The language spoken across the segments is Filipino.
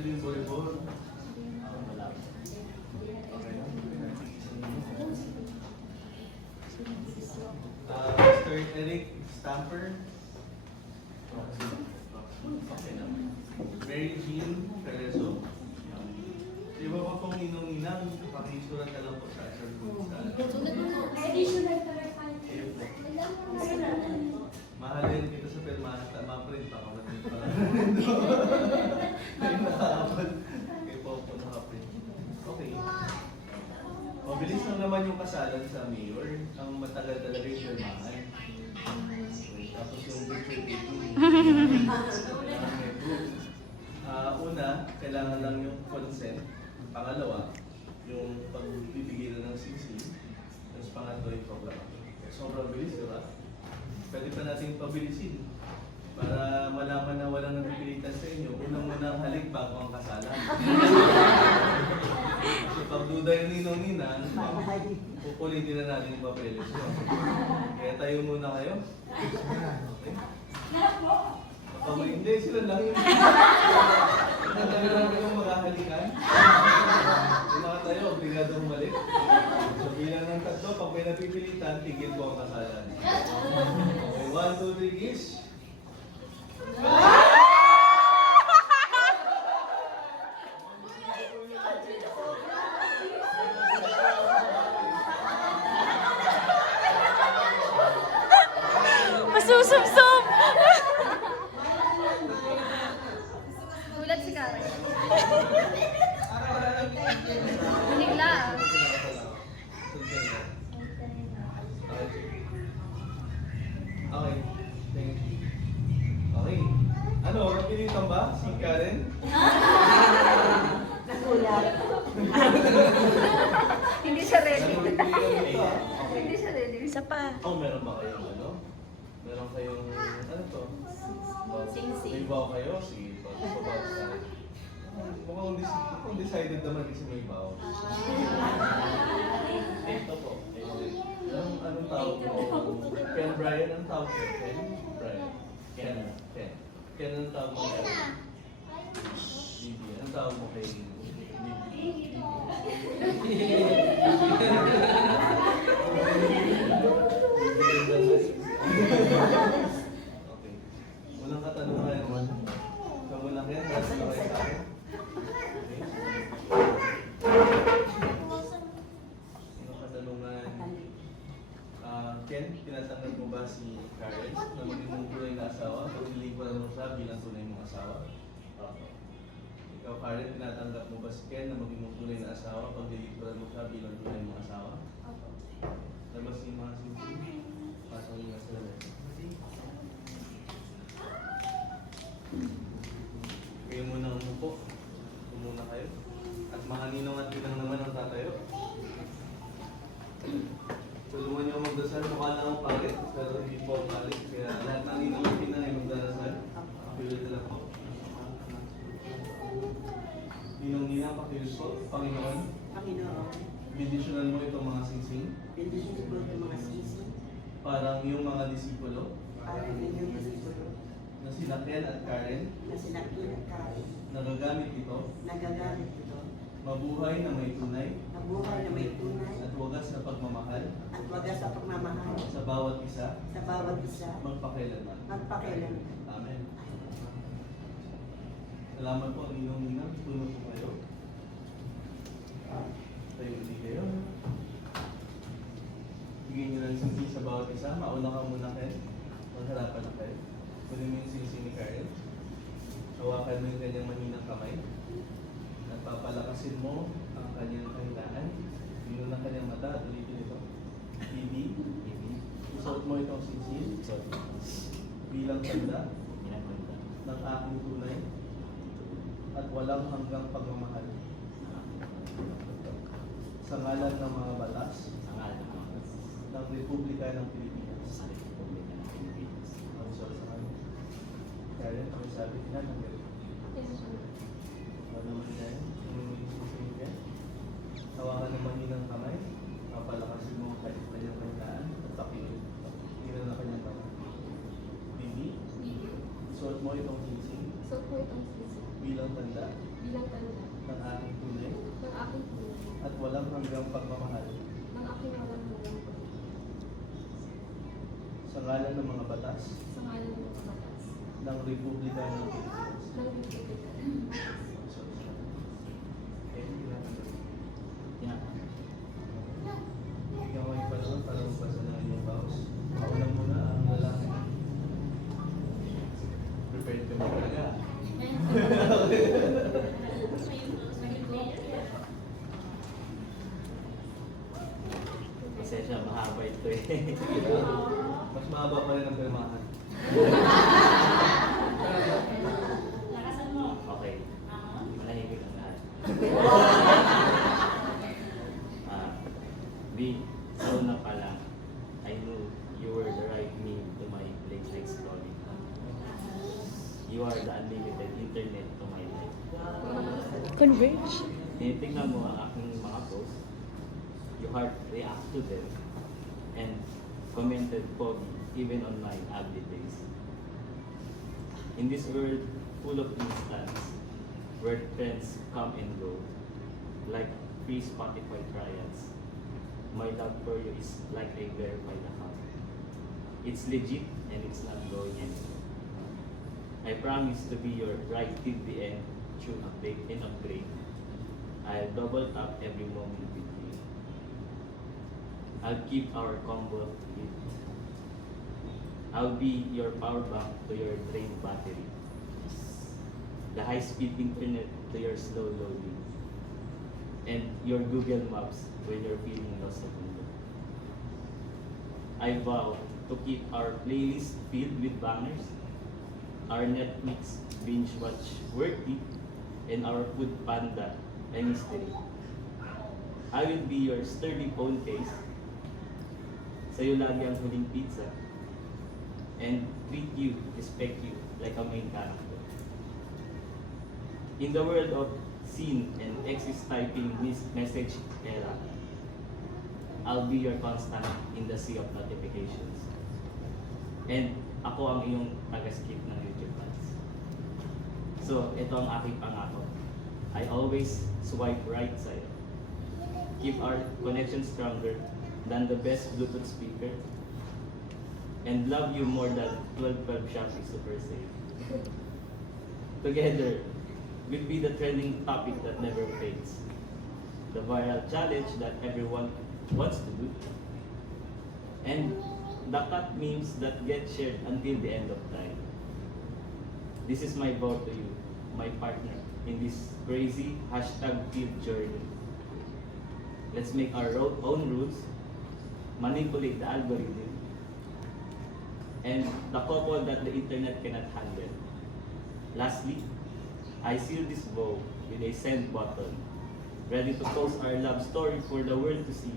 Angeline Bolibor. Mr. Eric Stamper. Okay naman. Mary Jean Careso. Di ba pa pong ninong-ninang, pakisurat ka lang po sa asal ko. Additional clarify. Mahalin kita sa permahan, ma-print pa kapatid pa. Ay, nakakapal. Kay Popo nakaprint. Okay. Mabilis lang naman yung kasalan sa mayor. Ang matagal talaga yung permahan. Tapos yung picture dito. Una, kailangan lang yung consent. Pangalawa, yung pagbibigay na ng CC. Tapos pangatlo yung program. Sobrang bilis, di ba? Pwede pa natin pabilisin para malaman na walang napipilitan sa inyo. Unang-unang halik bago ang kasalan. So pag duda yung ninong-ninang, pupulitin na natin yung papeles nyo. Kaya tayo muna kayo. Okay? Kapag hindi, sila lang yung naglalang yung maghahalikan. Yung mga tayo, obligado humalik. So bilang ng tatlo, pag may napipilitan, tigil po ang kasalan. Okay, 1, 2, 3, kiss. Masusubsob! Gulat si Karen. Binigla. Okay, thank you. Okay. Ano, napilitan ba si Karen? Nakulat. Hindi siya ready. Napilitan dito, ah. Okay. Hindi siya ready. Isa pa. Oh, meron ba kayong ano? Meron kayong, ano to? Sing-sing. May baw kayo? Sige, pag-baw sa... Mukhang decided naman kasi may baw. Ito po. Anong tawag mo? Ken Brian ang tawag ko. Ken Brian. Ken. Ken ang tawag mo kay Bibi. Anong tawag mo kay Bibi? Okay. Walang katanungan. Ikaw muna Ken. Nasa na kayo sa akin. Okay. Walang katanungan. Ken, tinatanggap mo ba si Karen na maging mong tunay na asawa? Paglilingkuran mo siya bilang tunay mong asawa? Ikaw, Karen, tinatanggap mo ba si Ken na maging mong tunay na asawa? Paglilingkuran mo siya bilang tunay mong asawa? Labas yung mga sisi. Pasok yung nasa labas. Kayo muna umupo. Umuna kayo. At mga ninong at pinang naman ang tatayo. Tulungan niyo magdasal, mukha na ang palit, pero hindi po ang palit. Kaya lahat ng ninong at pinang ay magdasal. Pilit na lang po. Ninong-ninang pakilos po, Panginoon. Panginoon, Bendisyonan mo itong mga singsing. bendisyon mo ang mga sisi. Parang yung mga disipulo Para inyong disipulo na sina Ken at Karen na sinakil at kain. nagagamit ito, Nagagamit ito. mabuhay na may tunay Na buhay na may tunay at wagas na pagmamahal at wagas sa pagmamahal sa bawat isa sa bawat isa. magpakailanman. Magpakailan. Amen. Salamat po, ninong-ninang. Tulong po kayo. Tayo ulit kayo. Bigyan nyo lang sisi sa bawat isa. Mauna ka muna kayo. Magharapan na kayo. Kunin mo yung sisi ni Karen. Hawakan mo yung kanyang mahinang kamay. At papalakasin mo ang kanyang kahilaan. Yun ang kanyang mata. At ulitin ito. Bibi. Isuot mo itong sisi. Bilang tanda ng aking tunay at walang hanggang pagmamahal. Sa ngalan ng mga batas ng Republika ng Pilipinas. Ang sorry sa kanya. Karen, ang sabi niya, nangyari. Ano naman niya yun? Yung susunod niya. Hawakan ng mahinang kamay. Papalakasin mo ang kanyang kahilaan at pakilin. Tingnan na kanyang kamay. Bibi, suot mo itong sisig So po itong sisi. bilang tanda bilang tanda ng aking tunay ng aking tunay at walang hanggang pagmamahal ng aking walang hanggang pagmamahal sa ngalan ng mga batas sa ngalan ng mga batas ng Republika ng Pilipinas. ng Republika. Yeah. Bigyan ko yung panahon para magbasa ng inyong vows. Paulang muna ang lalaki. Prepared kami talaga. Pasensya, mahaba ito eh. Mas mahaba pa rin ang pirmahan. Okay. Manahimik ang lahat. B, sa una pa lang, I knew you were the right name to my late night story. You are the unlimited internet to my life. Converge. Tinitingnan mo ang aking mga posts, you heart react to them, and commented pogi even on my ugly days. In this world full of instants, where trends come and go, like free Spotify trials, my love for you is like a verified account. It's legit and it's not going anywhere. I promise to be your right till the end, through update and upgrade. I'll double tap every moment with you. I'll keep our combo lit. I'll be your power bank to your drained battery. The high-speed internet to your slow loading. And your Google Maps when you're feeling lost at mundo. I vow to keep our playlist filled with bangers, our Netflix binge watch worthy, and our food panda a mystery. I will be your sturdy phone case. Sa'yo lagi ang huling pizza. And treat you, respect you like a main character. In the world of scene and exist typing message era, I'll be your constant in the sea of notifications. And ako ang iyong taga-skip ng YouTube ads. So, ito ang aking pangako. I always swipe right side. Keep our connection stronger than the best Bluetooth speaker. And love you more than 1212 Shopee Super Save. Together, we'll be the trending topic that never fades. The viral challenge that everyone wants to do. And the cut memes that get shared until the end of time. This is my vow to you, my partner, in this crazy #field journey. Let's make our own rules, manipulate the algorithm, and the couple that the internet cannot handle. Lastly, I seal this vow with a send button, ready to post our love story for the world to see.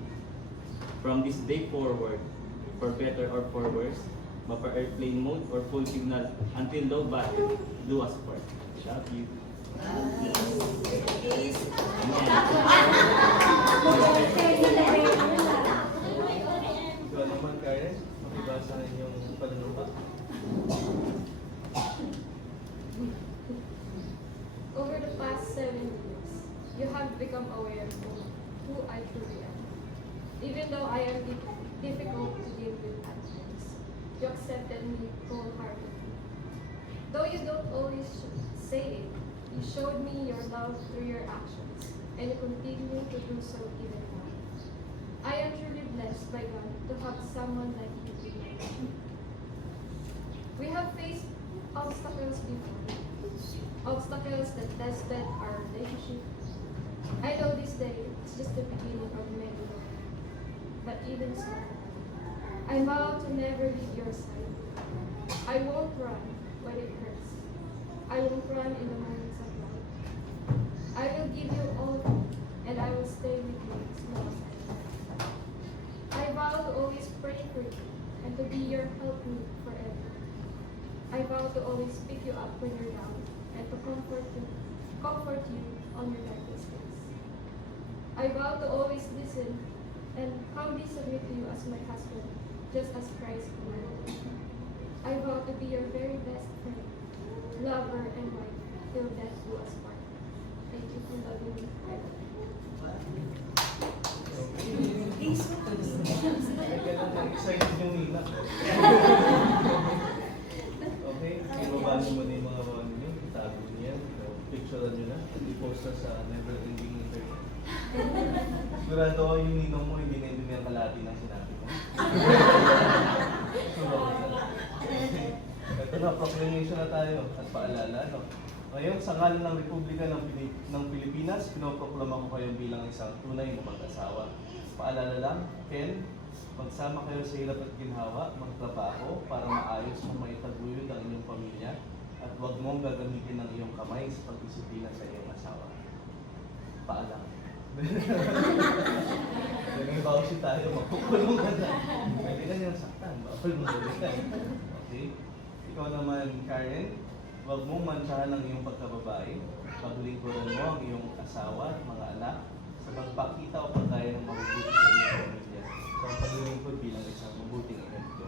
From this day forward, for better or for worse, mapa-airplane mode or full signal until low battery, do us part. Shop you. Ikaw naman, Karen, makibasa rin yung panunumpa. Over the past 7 years, you have become aware of who I truly am. Even though I am difficult to deal with at times, you accepted me wholeheartedly. Though you don't always say it, you showed me your love through your actions, and you continue to do so even now. I am truly blessed by God to have someone like you in my life. We have faced obstacles before, obstacles that tested our relationship. I know this day is just the beginning of many more, but even so, I vow to never leave your side. I won't run when it hurts. I won't run in the moments of love. I will give you all of me, and I will stay with you small as I can. I vow to always pray for you and to be your helpmeet forever. I vow to always pick you up when you're down and to comfort you on your darkest days. I vow to always listen and humbly submit to you as my husband, just as Christ commanded. I vow to be your very best friend, lover, and wife, till death do us part. Thank you for loving me. Excited yung nina. Okay, ibabali mo na yung mga bawan niyo, itago niya, picturean niyo na, at i-post na sa never-ending internet. Sigurado ko yung ninong mo, hindi naintindihan kalahati ng sinabi mo. Ito na, proclamation na tayo at paalala. No? Ngayon, sa ngalan ng Republika ng Pilipinas, pinoproklama ko kayo bilang isang tunay na mag-asawa. Paalala lang, Ken, magsama kayo sa hirap at ginhawa, magtrabaho para maayos mong maitaguyod ang inyong pamilya at huwag mong gagamitin ang iyong kamay sa pagdisiplina sa iyong asawa. Paalam. Nag-ibawsi tayo, makukulong ka na. Pwede ka niyang saktan, bawal mo balikan. Okay? Ikaw naman, Karen, huwag mong mansahan ang iyong pagkababae. Paglingkuran mo ang iyong asawa at mga anak sa pagpakita o pagkaya ng mabubuti sa iyong pamilya sa paglilingkod bilang isang mabuting ehemplo.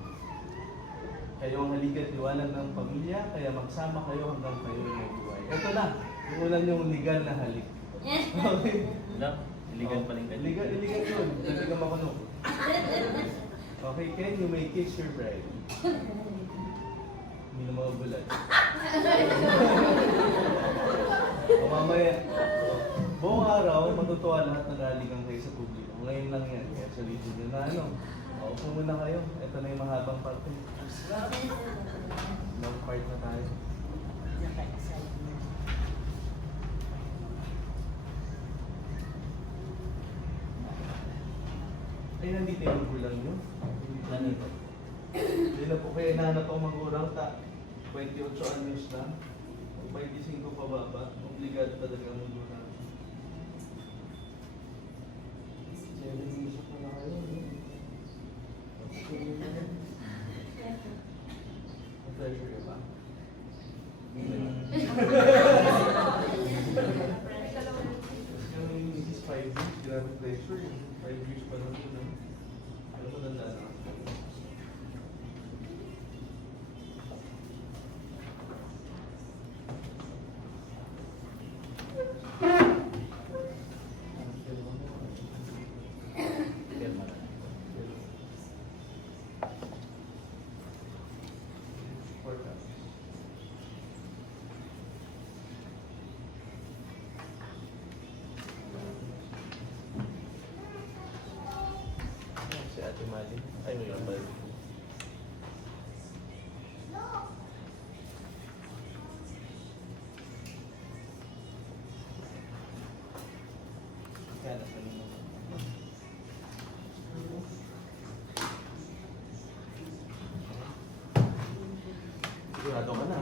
Kayo ang haligat liwanag ng pamilya, kaya magsama kayo hanggang kayo ay may buhay. Ito na, yung ulan yung legal na halik. Okay? Wala, iligan pa rin kanina. Iligan yun, hindi ka makunok. Okay, Ken, you may kiss your bride. Hindi na magulat. O mamaya, buong araw, matutuwa lahat ng raligang kayo sa publiko. Ngayon lang yan, kaya salitin nyo na ano. O, upo muna kayo. Ito na yung mahabang parte. Long part na tayo. Ay, nandito yung magulang nyo. Nandito. Hindi na po kaya hinahanap ang magulang. 28 anyos na. 25 pababa. Obligado talaga ang magulang. 7 years pa na kayo. Pleasure ka ba? Kami yung Mrs. 5 years. Grabe pleasure. 5 years pa lang yun. Ano ko nanda na? Pirma na. Support ka. Si Ate Mali. Ay, may lambal. Kaya na kanina. Sigurado ka na.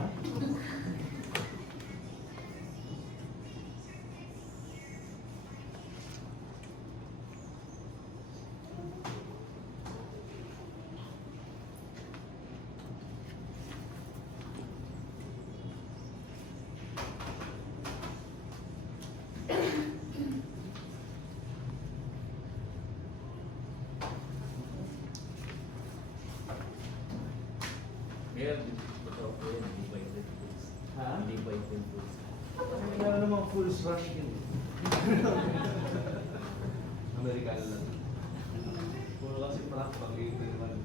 Meron din ito po yun, divided foods. Ha? Divided foods. Kaya namang full rush yun. Amerikano lang. Puro kasi prank pag ito naman.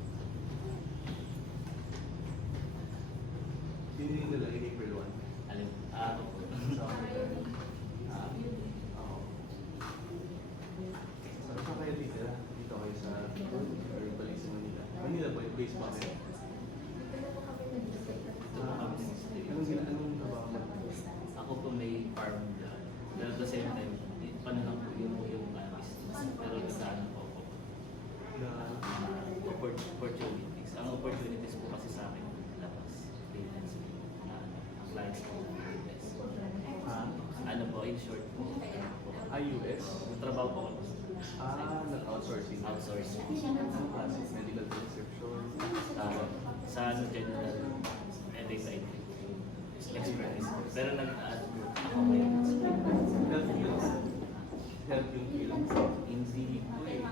Hindi nila in April 1. Alam, ako po. So, oo. Saan pa kayo titira? Dito kayo sa or balik sa Manila. Manila ba yung base pa kayo? Anong trabaho mo? Ako po may farm dyan. Pero at the same time, paano lang po yung business. Pero nagkaan po ako. Opportunities. Ang opportunities po kasi sa akin, labas. Freelance. Ang clients po, US. Ha? Ano po, in short po. US? Trabaho po ako. Nag-outsourcing. Outsourcing. Classic medical prescription. Sa ano, general data entry expertise. Pero nag-add ako ngayon. Health field. Health yung field. Hindi po eh.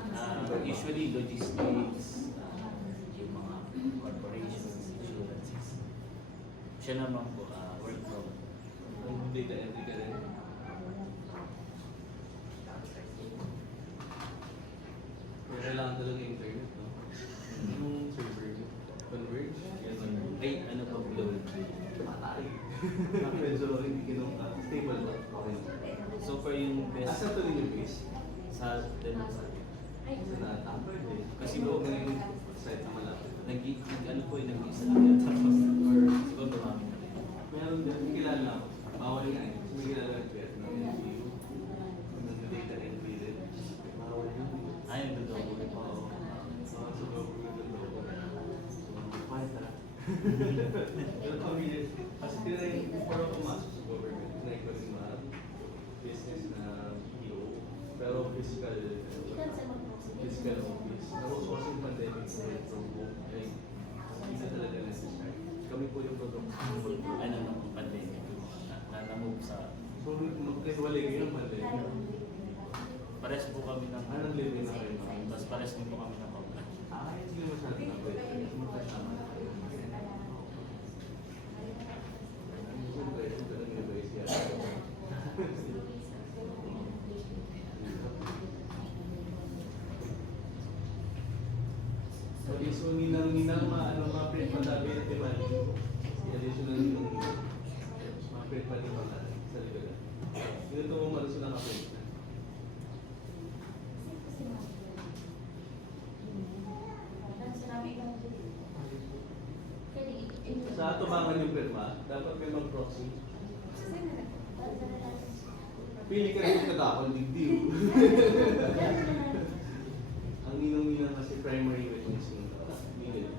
Usually logistics, yung mga corporations, insurances. Siya naman po, work from Nag-data entry ka rin. Kaya kailangan talaga internet, no? Anong server nyo? Converge? Yan lang. Ay, ano pa flow? Patay. Medyo hindi ganun ka. Stable ba? Okay lang. So far yung best Asa tuloy yung base? sa sa Sa natambay eh. Kasi Siguro po, ganun yung site na malapit. ano po yung nag-isa na tapos or siguro dumami na rin. Meron din, may kilala ako. Bawal nga eh. May kilala ng pet na NGO. Nag-data entry din. Bawal yun. Ay, ang dodo. Oo. So, government ng logo. So, kahit na. Pero convenient. Kasi tinry, before ako pumasok sa government, tinry ko rin business na BPO. Pero physical office. Tapos also yung pandemic sa from home. Ay, hindi na talaga necessary. Kami po yung product. Ano nung pandemic na-move sa So, magkaiwalay kayo ng pandemic. pares po kami ng Anong living na kayo? mas pares din po kami ng pagka. Hindi masyado na pwede. Magkasama na kayo. Siyempre, ito lang yung advice niya. Okay, so ninang ma-print pa tabi at demand. Additional yung ma-print pa di ba sa likod. Yun ito mo maluso na ka-print. Sa atubangan yung pirma, dapat may mag-proxy. Pili ka rin katakon, digdiw. Ang ninong-ninang kasi primary witness yung needed.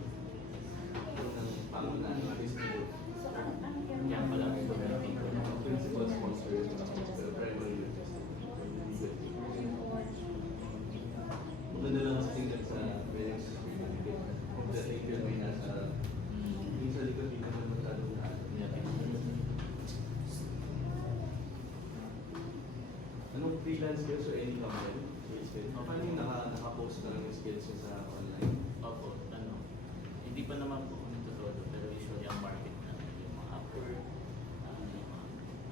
Ang pangunahan, distributor. Kaya pala po meron dito. Principal sponsor, pero primary witness. Maganda lang kasi tingnan sa parents certificate. Kung that later may nasa, yung sa likod dito naman masyadong na. Anong freelance skills or any company? Paano yung naka-post ka ng skills mo sa online? Opo, hindi pa naman po kami todo, pero usually ang market na yung mga Upwork,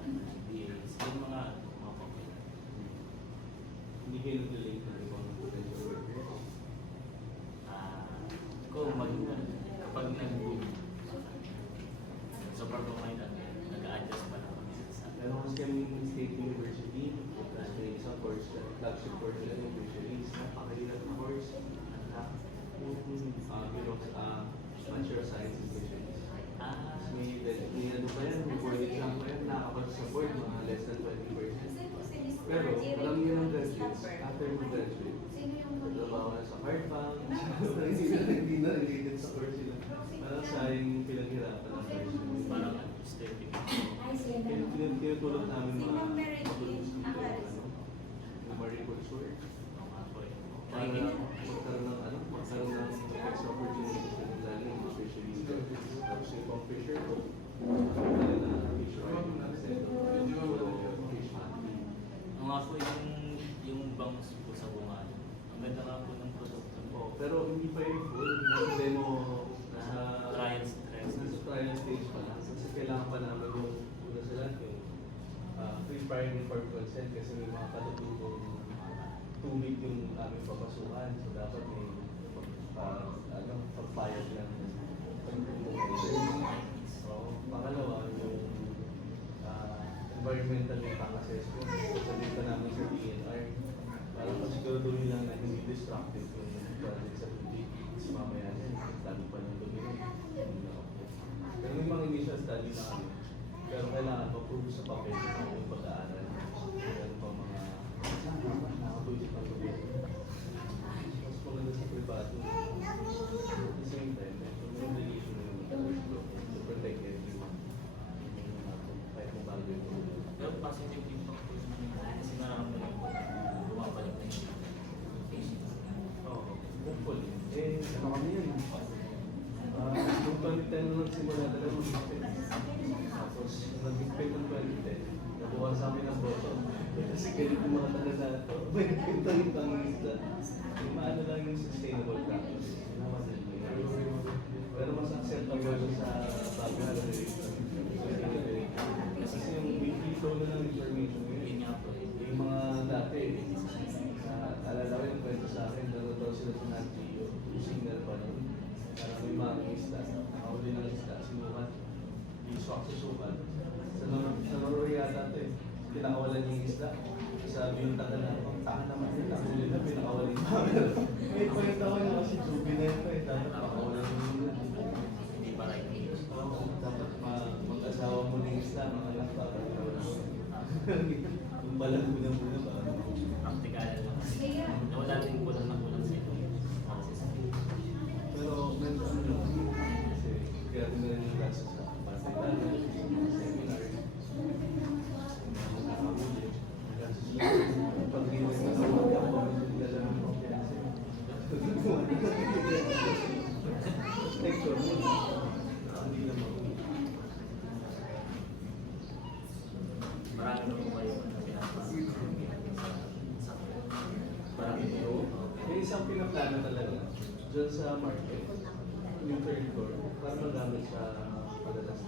yung mga DAs, yung mga company. Hindi kayo nag-relate na ibang potential workers? Kapag nag-boom, so pag ngayon nag-a-adjust pa na kami sa Meron kasi kami yung State University, tapos may isang course, flagship course nila yung fisheries. Napakahirap na course. Bachelor of Science in Fisheries. Tapos may ano pa yan, may board exam pa yan, nakakapag sa board, mga less than 20%. Pero, alam niyo ng graduates, after mo graduate, trabaho na sa card bank, hindi na related sa course nila. Parang sayang yung pinaghirapan ng course nila. parang stepping. Tinutulog namin mga matulog sa yung mariculture. Mga po eh. Para magkaroon ng extra opportunities na lalo yung mga fisheries. Tapos yung pang fisher ko, lalo na fish riding na set of fish hunting. Ang nga po yung bangs po sa bunga. Ang ganda nga po ng produkto po. Pero hindi pa yung full. Nasa demo, nasa Trials. nasa trial stage pa lang. Kasi kailangan pa namin yung una sa lahat yung free prior informed consent kasi may mga katutubong 2 week yung aming papasukan. So dapat may pag-file lang. So, pangalawa yung environmental impact assessment. So, dito namin sa DNR. Para pasiguraduhin lang na hindi destructive yung project sa tubig. Kasi mamaya yan, dami pa ng tumingin. Pero may mga initial study na kami. Pero kailangan ma-prove sa papel yung pag-aaral. Meron pa mga nakatulog pa tubig. Mas maganda sa privado. At the same time, may obligation na yung to protect everyone. Kahit kung bago yung tubig. Pero positive impact po kasi nararamdaman ko bumabalik na yung patients. Oo, hopefully. Ano kami yun? Noong 2010 nung nagsimula talaga mag-impit. Tapos, nag-impit ng 2010, nabuha sa amin ang boto. Kasi ganit yung mga taga na ito. May pinta yung pangisda. Yung maano lang yung sustainable practice. Pero mas acceptable sa bago na sustainability. Kasi yung mga isda. Nakahuli ng isda, sinukat. Iswak susukat. Sa Norway yata ito eh. Pinakawalan niya yung isda. Sabi yung taga na, tahan naman yun. Nakahuli na, pinakawalan yung camera. May kwenta ko yun kasi jubi na ito eh. Dapat pakawalan mo yun. Hindi pa right. Oo, dapat mag-asawa mo ng isda, mga anak dapat pakawalan mo. Kung balang muna ba? Praktikalan lang. Nawala din kulang na kulang sa ito. Pero meron ano kasi kaya din na rin yung klase sa Barcelona, seminar, nakakahuli. Pag gawin mo sa mga pamilya lang ang kumpiyansa. Lecture mo, hindi na mahuli. Marami na po kayo na pinapasok. Marami po. May isang pinaplano talaga dyan sa market, yung third floor, para magamit sa padalas.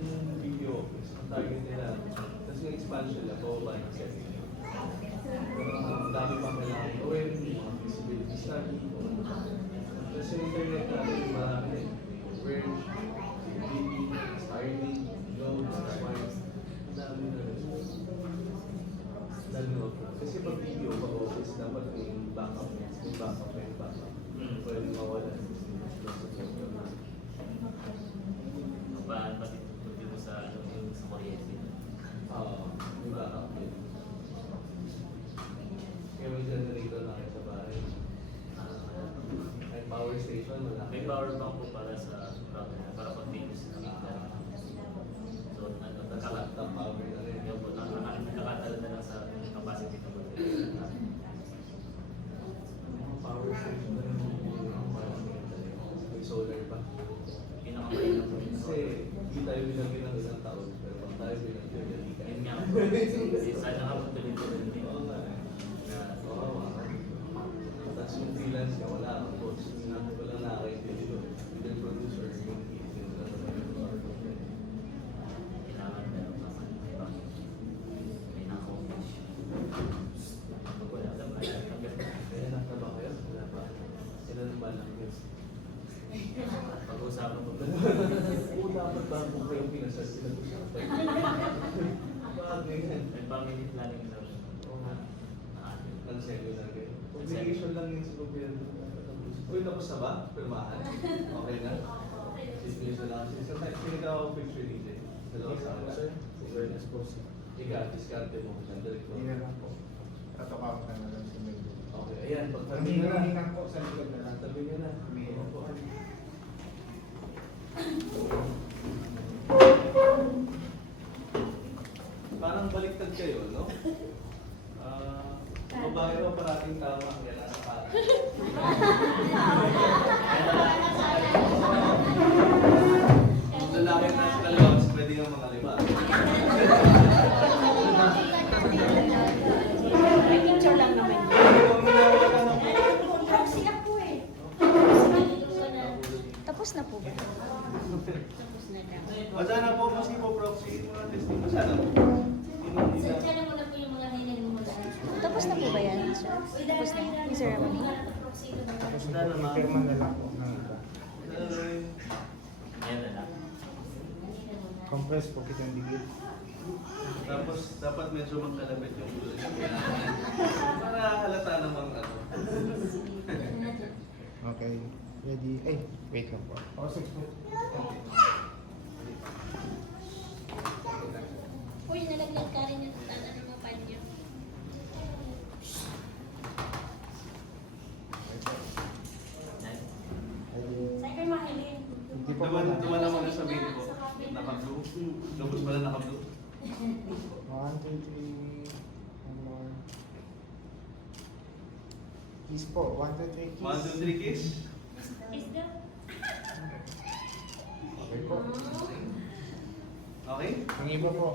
Yung video office, ang target nila, kasi yung expansion nila, bababa ng setting. Pero ang dami pa kailangan gawin, yung mga feasibility study. Kasi yung internet natin, marami. Verge, BB, Starlink, Globe, Smart, ang dami na rin. Lalo, kasi pag video, pag office, dapat may backup. May backup, may backup. Pwede mawala. Paano ba dito mo sa kuryente? May backup din. Kaya may generator na kayo sa bahay. May power station, wala. May power bank po para sa router, para continuous na internet. So, ano, Tapos laptop power na rin. Yung po, nakakatala na lang sa capacity ng battery. Power station na rin. May solar pa. Pinakamali na po yun. Kasi hindi tayo binagyan ng isang taon. Pero pag tayo binagyan, hindi ka. Yun nga po. Sana nga po tuloy-tuloy din. Oo nga. Oo. Tapos yung freelance niya, wala akong boss. Walang nakakaintindi doon. Hindi yung producer, yung Kailangan meron pa sa iba. May na-accomplish. Pag wala lang, Kaya nakita ba kayo? Wala pa. Sila ng balak yun. pag-uusapan po ba? Oo, dapat ba kung kayong pinasal sila usapan? Bakit ganyan? May family planning na Oo nga. Ang cellular kayo. Obligation lang yun sa gobyerno. Uy, tapos na ba? Pirmahan? Okay na? Simple na lang. Pinag ako picture DJ. Dalawa sa akin. Awareness po. Ikaw, diskarte mo. Sandali ko. Hindi na lang po. Katokaw ka na lang sa medyo. Okay, ayan. Pagtabi Hindi nyo na. na po sa likod na lang. Tabi nyo na. May- Opo. Parang baliktad kayo, no? Babae ba parating tama kaya nasa kanan? Yung lalaki na sa kaliwa, mas pwede yung mga lima. May picture lang naman. Kung minawakan ng Proxy ako eh. Tapos na po ba? Tapos na daw. O sana po, mas ipo-proxy mo na testing mo sana po. Sadya na muna po yung mga ninig mo dahil. Tapos na po ba yan, sir? Tapos na yung ceremony? Tapos Wala naman. pirma na lang po ng iba. Ayan na lang. Compress po kitang digit. Tapos dapat medyo magkalabit yung ulo niya. Para halata namang ano. Okay. Ready? Ay, wait lang po. Oh, 6 po. Uy, nalaglag ka rin yung ano mo pa niyo. Nice. Saan kayo mahiling? Hindi po Duman naman na sa video ko. Naka-blue. Lubos pala naka-blue. 1, 2, 3. One more. Kiss po. 1, 2, 3, kiss. 1, 2, 3 kiss. Is that? Okay po. Okay? Ang iba po.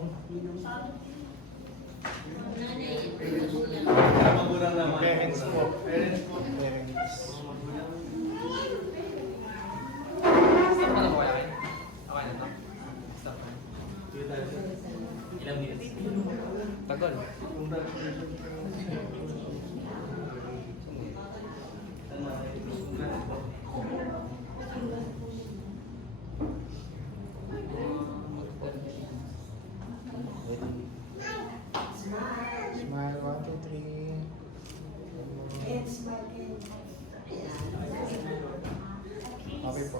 Nanay. Magulang naman. Parents po. Parents po. Parents. Stop na po kaya? Okay na to? Stop na. Dito tayo sir. Ilang minutes? Tagal. Kung dahil ano, Okay po.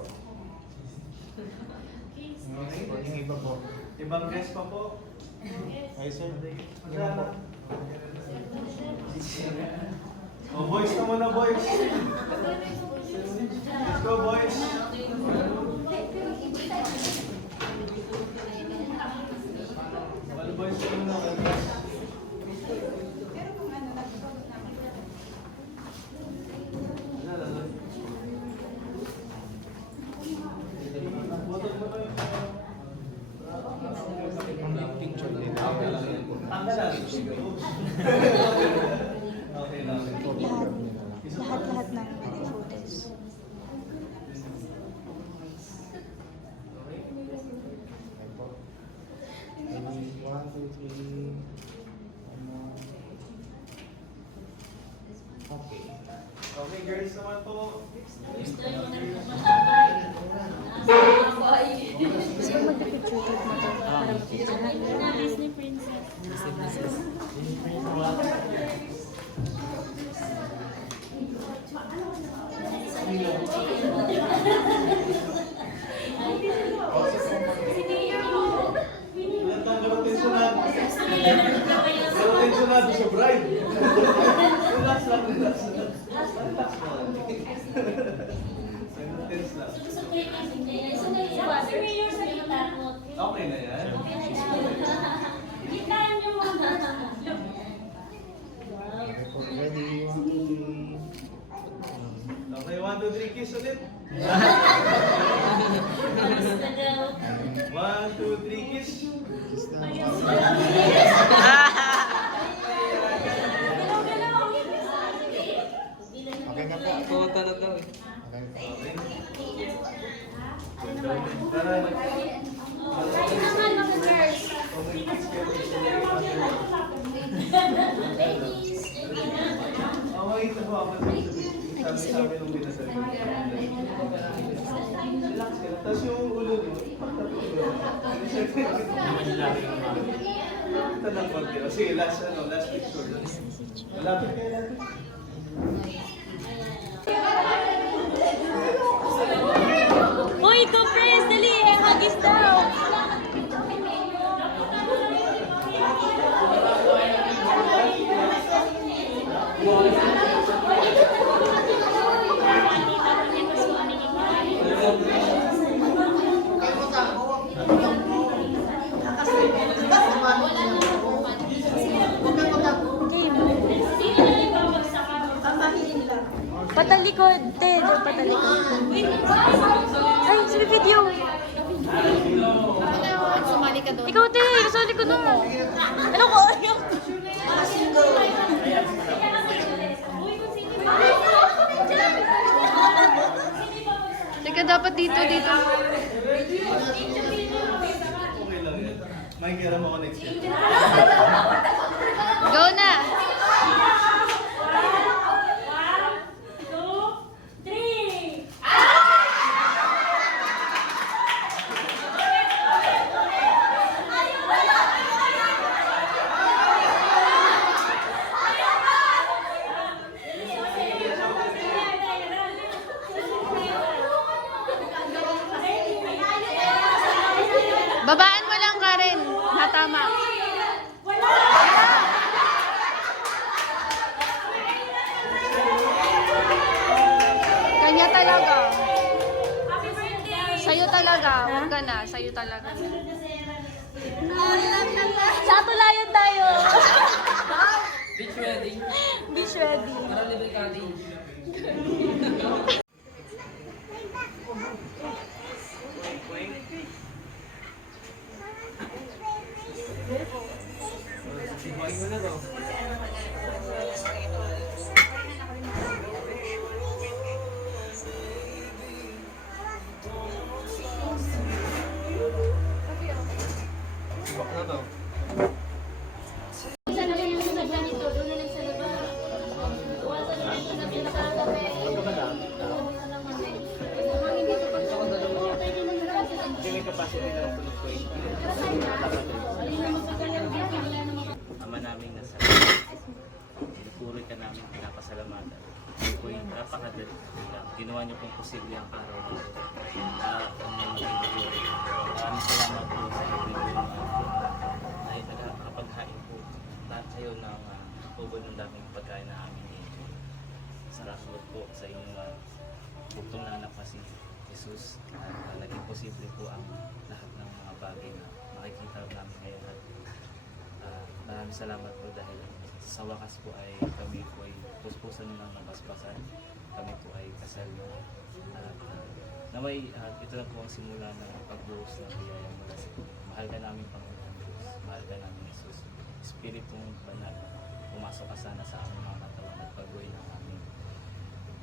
Okay. Yung iba po. Ibang guest pa po. Ay, sir. Wala. Oh, boys na muna, boys. Let's go, boys. Well, boys na muna. Picture din. Okay lang yan. Tanggal lang. Okay lang. Lahat ng footage. Okay po. Maybe 1, 2, 3. Okay. Okay, girls naman po. Gusto yung nagpapalabay. So, magpipicture mo to para makita na. Disney princess. Ilan taong garotensyonado? Garotensyonado sa bride. Relax lang, relax lang. Relax lang. Tense lang. Si Mayor sa gitna mo. Okay na yan. Gitna niyo mo. Okay po. Ready? 1, 2, 3. Okay, 1, 2, 3, kiss ulit. Basta daw. 1, 2, 3, kiss. Kiss na. Okay na po. Okay po. Para Ay, naman mga girls. Ladies. makita mo ako sabi nung binasal. Relax ka lang. Tapos yung ulo nyo, pagtapos nyo. Ito lang konti. O sige, last picture. Malapit kayo natin. Uy, go press! Dali! Hagis daw! Patalikod, te. Doon patalikod. Ay, sabi video. Sumali ka doon. Ikaw, te. Kasali ko doon. Ano ko? Teka, dapat dito. Okay lang yan. Makikiram ako next year. Go na! Babaan mo lang, Karen. Natama. Kanya talaga. Sa'yo talaga. Huwag ka na. Sa'yo talaga. Sa tulayan tayo. Beach wedding. Beach ready. Para libre cutting. Ama naming nasa langit, pinupuri ka namin, pinapasalamatan. Ito po yung napakadali. Ginawa niyo pong posible ang araw na ito. Maraming salamat po sa inyo ay nakapaghain po lahat kayo ng tubod ng daming pagkain na amin dito. Salamat po sa inyong bugtong na anak na si Jesus at naging posible po ang lahat ng mga bagay na makikita namin ngayon at maraming salamat po dahil sa wakas po ay kami po ay puspusan ng nabasbasan, kami po ay kasal at naway ito lang po ang simula ng pagbuhos ng biyaya mula sa mahal ka namin Panginoon Diyos, mahal ka namin Jesus, Espiritong Banal, pumasok ka sana sa aming mga katawan at pagbuhay ng aming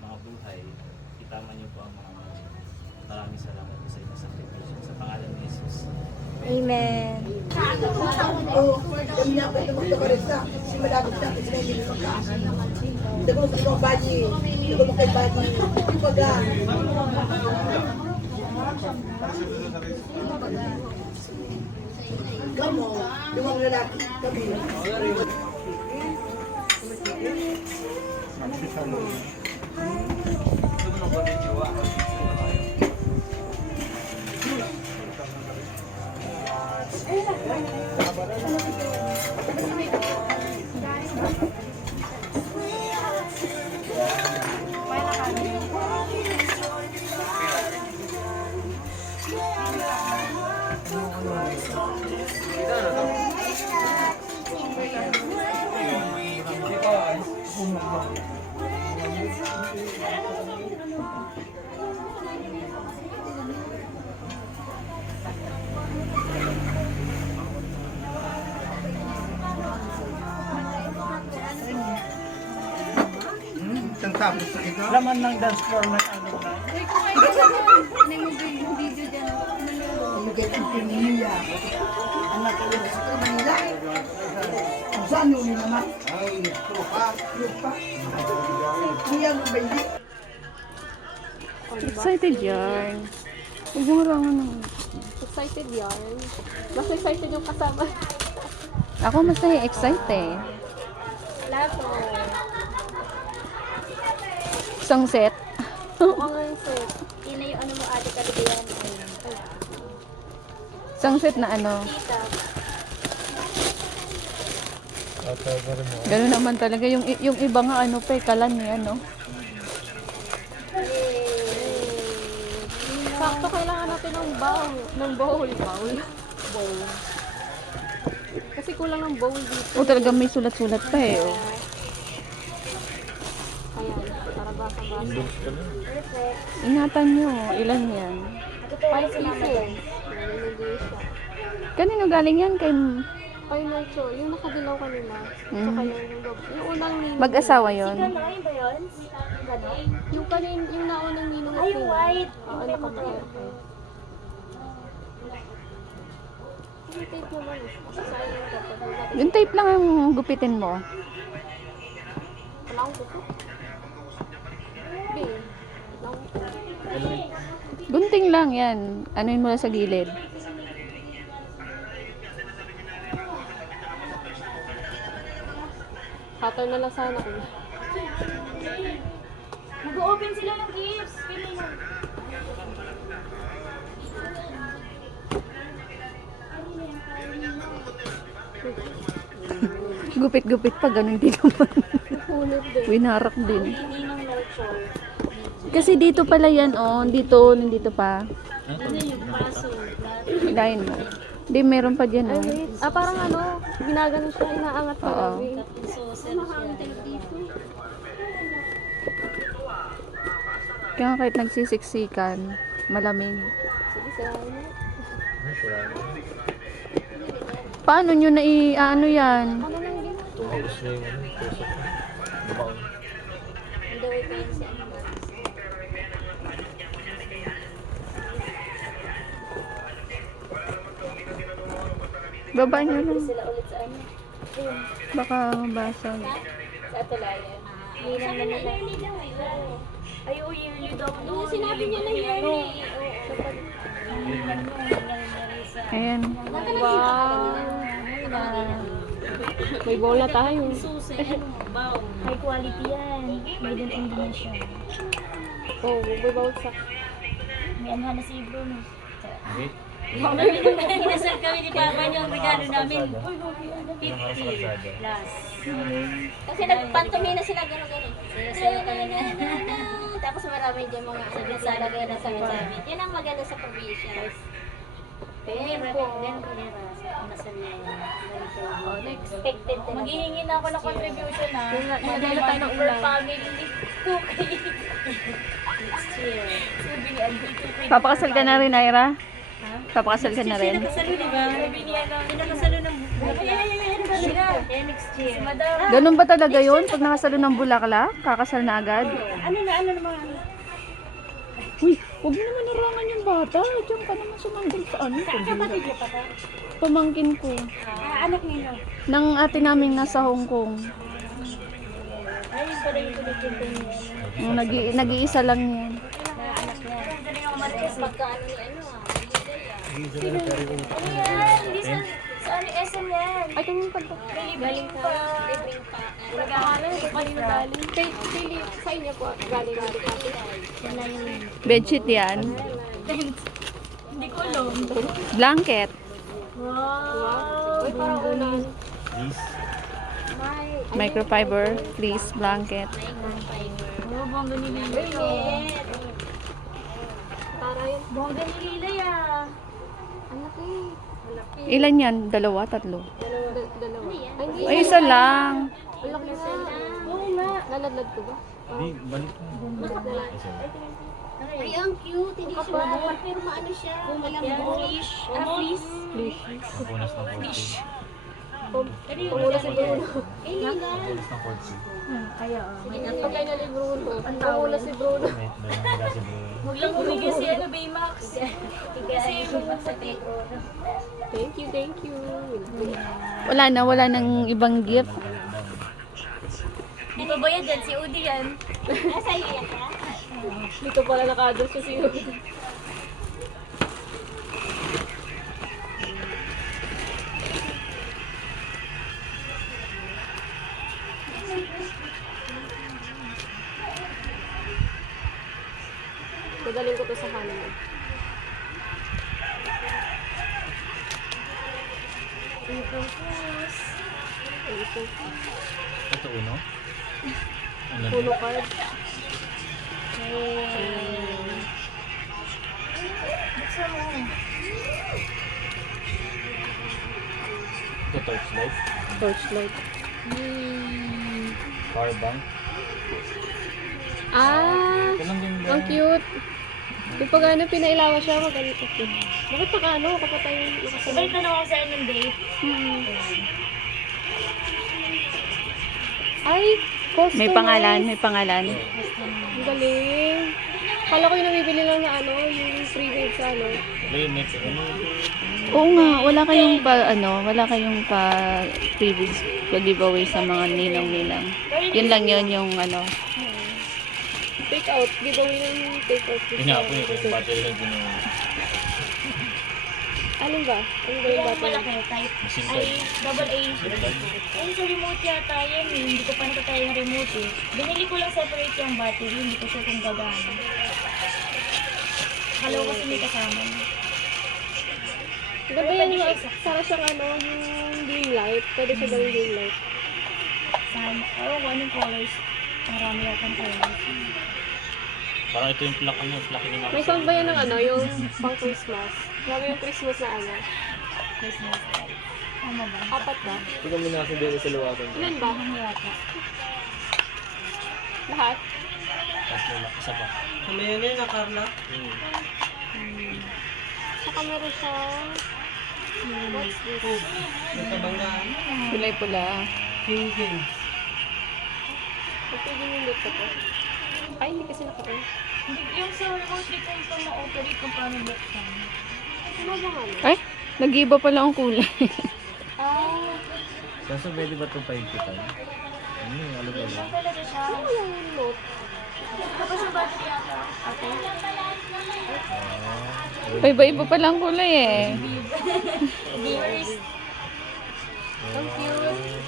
mga buhay. Itama niyo po ang mga mali. Maraming salamat po sa inyong sakripisyo. Sa pangalan ni Jesus. Amen. Oo, kami na pwede magkakaresa. Simalapit natin sila yung pagkakas. Dago mo kay Bani. Dago mo kay Bani. Ipaga. Kamo, lumang lalaki. Kami. Isang tapos sa ito. Laman ng dance floor na ano na. Yung kay Pinilia. Anak ko yun sa Manila. Ang saan yun naman? Ay, lupa. Lupa. Niya mo ba hindi? Excited yarn. Huwag mo lang ano. Excited yarn. Mas excited yung kasama. Ako mas excited. Lato. Isang set. Oo nga yung set. Yun na yung ano mo ate kaligayan mo. Isang set na ano. Tita. Ganun naman talaga. Yung iba nga ano pa kalan ni ano. Sakto kailangan natin ng bowl. Ng bowl. Bowl. Kasi kulang ng bowl dito. O talaga may sulat-sulat pa eh. Oh. Ayan. Para basa-basa. Perfect. Ingatan nyo. Ilan yan? 5 pieces. Nalagay siya. Kanino galing yan? Kay Financial. Yung nakadilaw kanina. Mm. Saka yung unang ninong. mag-asawa yon. Gano'n ba yun? Gano'n? Yung naunang ninong. Ay, white. Oo, nakamayroon. Yung tape naman. Kasi sayang yung dapat. Yung tape lang yung gupitin mo. Wala akong gusto. Be. Wala akong gusto. Gunting lang yan. Anuin mo lang sa gilid. Pattern na lang sana ko. Mag-open sila ng gifts. Pili mo. Gupit-gupit pa, ganun din naman. Punit din. Winarak din. Ninong Melchor. Kasi dito pala yan, oh. Dito, nandito pa. Ano yung paso? Hilahin mo. Hindi, meron pa dyan, Ay, oh. wait. Parang ano, ginagano siya, inaangat pa Oo. lang. So, set siya. Kaya kahit nagsisiksikan, malamig. Sige, sirahin mo. Paano nyo na ano yan? Ano nang ginawa? Tumagos na yung tusok. Dumaon. Hindi, wait pa yun si ano. Babaan nyo lang. Sila ulit sa ano. Baka mabasag. Sa Atulayan. Ninang naman lang. Ay, oh, yearly daw. Yung sinabi niya na yearly. Ayan. Wow. May bola tayo. Susi, ano, wow. High quality yan. Made in Indonesia. Oh, may bawal sa... May anuhan na si Bruno. Okay. Kinasal kami ni Papa niyo, ang regalo namin. 50 plus. Kasi nagpantomina sila gano'n-gano'n. Tapos marami dyan mga sabit-sala gano'n sabit-sabit. Yan ang maganda sa provincials. Pero, nasal na yun. Expected talaga. Maghihingi na ako ng contribution ha. Magdala tayo ng Per ulam. family cookie. Next year. Sabi ni Alvin. Papakasal ka na rin, Ira? Papakasal ka na rin? Kasalo, di ba? Sabi ni ano. Pinakasalo ng Yan, next year. Madam. Ganun ba talaga yun? Pag nakasalo ng bulaklak, kakasal na agad? Ano naman? Uy, huwag mo naman narangan yung bata. Diyan ka naman sumanggol sa ano. Kapatid niya pa ka? Pamangkin ko. Anak niyo. Nang ate namin nasa Hong Kong. Ayun pa rin yung tulitin niya. Nag-iisa lang yan. Anak niya. Galing ako marites pagka ano ni ano ah. Ano yan? Hindi sa ano SM yan. Ay, tingin pa to. Galing pa. Nag-aaral. Kanino galing? Sa inyo po. Galing. Yan na yun. Bedsheet yan. Hindi ko alam. Blanket. Wow. Uy, parang unan. Microfiber, fleece, blanket. Oh, bongga ni Lilay. Para yun. Bongga ni Lilay ah. Anak eh. Ilan yan? Dalawa, tatlo? Dalawa. Ay, hindi. Ay, isa lang. Ang laki na. Oo nga. Naladlad ko ba? Hindi, balik na. Ay, ang cute. Hindi siya. Pero maano siya. Malambot. Fish. Fish. Punas ng 40. Pumula si Bruno. Kailan? Punas ng 40. Kaya Pagkay na ni Bruno. Pumula si Bruno. May mga si Bruno. Huwag lang bumigay si ano, Baymax. Kasi yung pati. Thank you. Wala nang ibang gift. Di ba ba yan dyan? Si Udi yan. Nasa iyo yan ka? Dito pala nakadol siya si Udi. Dadaling ko to sa kanan. Ito uno? Ano Puno card. Ito torchlight. Torchlight. Power bank. Ah, Ito lang din ba? ang cute. Yung pag ano, pinailawa siya, magalit ako. Bakit pag ano, kapatay yung nakasabay? Ibalik na ako sa ng date. Ay, customize. May pangalan. Ang galing. Kala ko yung nabibili lang na ano, yung free sa ano. May ano? Oo nga, wala kayong pa previous giveaway sa mga ninang-ninang. Yun lang yun yung ano. Take out. Giveaway ng take out. Inapo yung battery na din yung Alin ba? Ano ba yung Yung battery? malaki type. machine Ay, card. double A. Ay, sa remote yata yan eh. Hindi ko pa nakatry yung remote eh. Binili ko lang separate yung battery. Hindi ko sure kung gagana. Hello kasi may kasama. Ganda yan yung para siyang ano, yung dim light. Pwede siya gawing dim light. Sana. Oo, kung anong colors. Marami yata ang colors. Parang ito yung plug ni Mama. May sound ba yan ng ano, yung pang Christmas? Grabe yung Christmas na ano. Christmas light. Tama ba? 4 ba? Tingnan mo na kasi din sa luwagan. Ilan ba? Ano yata? Lahat? Tatlo lang. Isa pa. Ano yan na, Carla? Saka meron siya... What's this? May tabanggaan. Kulay pula. King. Pwede yung look ko to. Ay, hindi kasi naka-on. Yung sa remote, di ko ito ma-operate kung paano buksan. Ano ba nga? Ay, nag-iba pala ang kulay. Ah, Kaso pwede ba itong paigpitan? Ano yung ano ba Yan yun? talaga siya. ano yung note? Tapos yung battery yata. Ate? Iba-iba pala ang kulay eh. Viewers. Ang cute.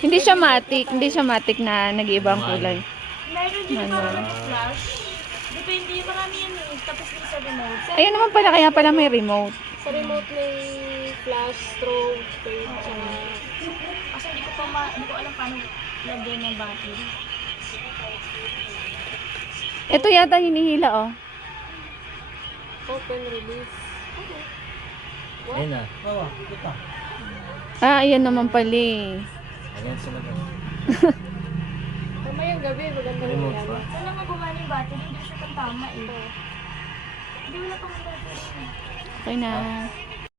Hindi siya matic. Hindi siya matic na nag-iibang kulay. Meron din Manual. parang flash. Depende, marami yan eh. Tapos din sa remote. Ayun naman pala, kaya pala may remote. Sa remote may flash, strobe, tape, tsaka Kasi hindi ko alam paano lagyan ng battery. Ito yata hinihila, oh. open release. Ayun na. Oo, ito. Ah, ayan naman pala eh. Ayan sila na. Mamayang gabi, maganda na Remote yan. ba? Sana nga gumana yung battery, hindi siya pang tama eh. Hindi wala pang battery. Okay na.